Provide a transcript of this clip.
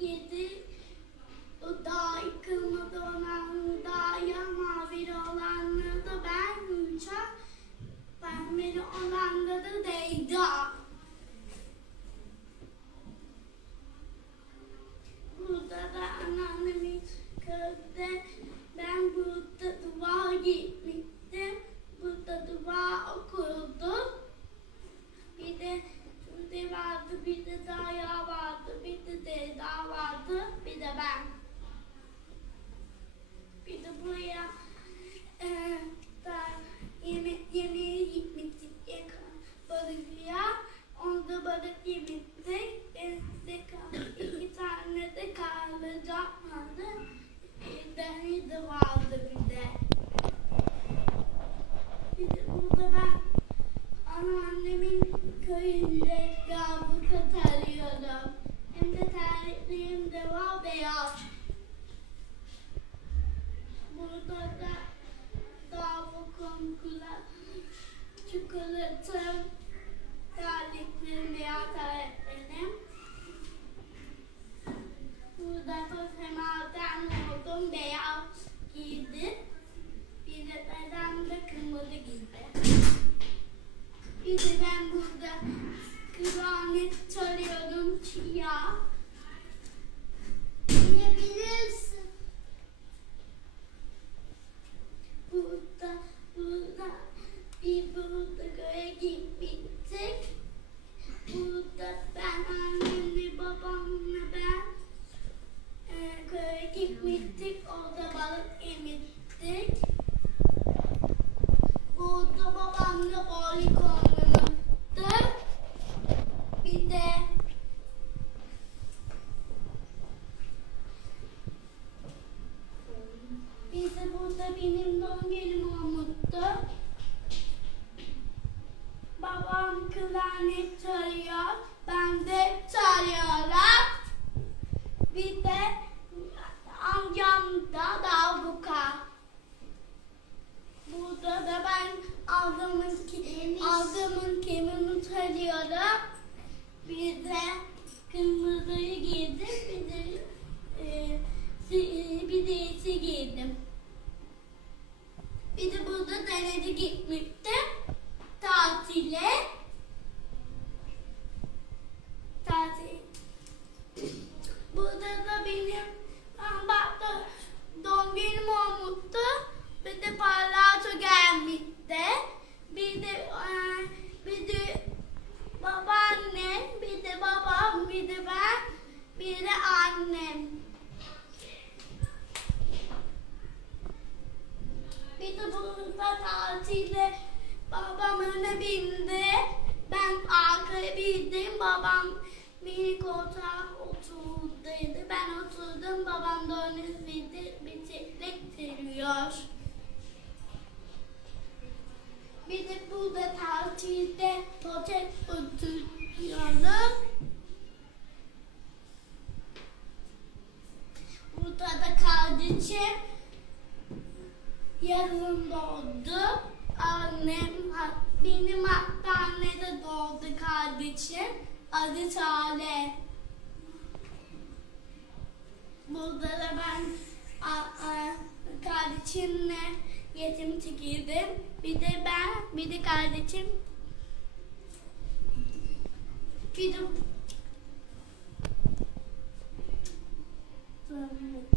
yedi. O dağ yıkılmadı olan dağa mavili olanları da ben uçak. Pembeli olanları da Leyla. Burada da anneannemin köyde ben burada dua gitmiştim. Burada dua okudum. Bir de Sude vardı, bir de Daya vardı, bir de Deda vardı, bir de ben. Bir de buraya e, da yeme yemeğe gitmiştik yakın balıklıya. Onda balık yemiştik. Denizde kaldı. İki tane de karlıcak vardı. Bir de de vardı bir de. Bir de burada ben anneannemin köyünde yavruka tarıyordum. Hem de terliklerim de var beyaz. Burada da davul kula çikolatam, terliklerim beyaz terliklerim. Burada da semaden oldum beyaz giydi. Bir de beden de kırmızı giydi. Bir de ben burada kıvamet çalıyorum çiya. Yiyebilirsin. Burada, burada, bir burada göğe gitmiştik. Burada ben annemle babamla ben e, köye gitmiştik. Orada balık yemiştik. Burada babamla balık oynamıştık. Bir de bir de burada benim doğum günüm olmuştu. Babam klarnet çalıyor. Ben de çalıyorum. Bir de amcam da davbuka. Burada da ben aldığımın ki, aldığımın kemini çalıyorum. Bir de kırmızıyı giydim. Bir de e, si- bir de yeşil giydim. Bir de burada denize gitmiştim. Tatile. Tatil. Burada da benim ben baktım doğum günüm olmuştu. Bir de palyaço gelmişti. Bir de e, bir de babaannem, bir de bir de ben, bir de annem. Bir de burada tatilde babam öne bindi. Ben arkaya bindim. Babam beni koltuğa oturduydu. Ben oturdum. Babam da öne bindi. Bisiklet sürüyor. Bir de burada tatilde otel oturuyorum. 12 yazın doğdu. Annem benim hastanede doğdu kardeşim. Adı Tale. Burada da ben a, a, kardeşimle yetim çıkıyordum. Bir de ben, bir de kardeşim. Bir de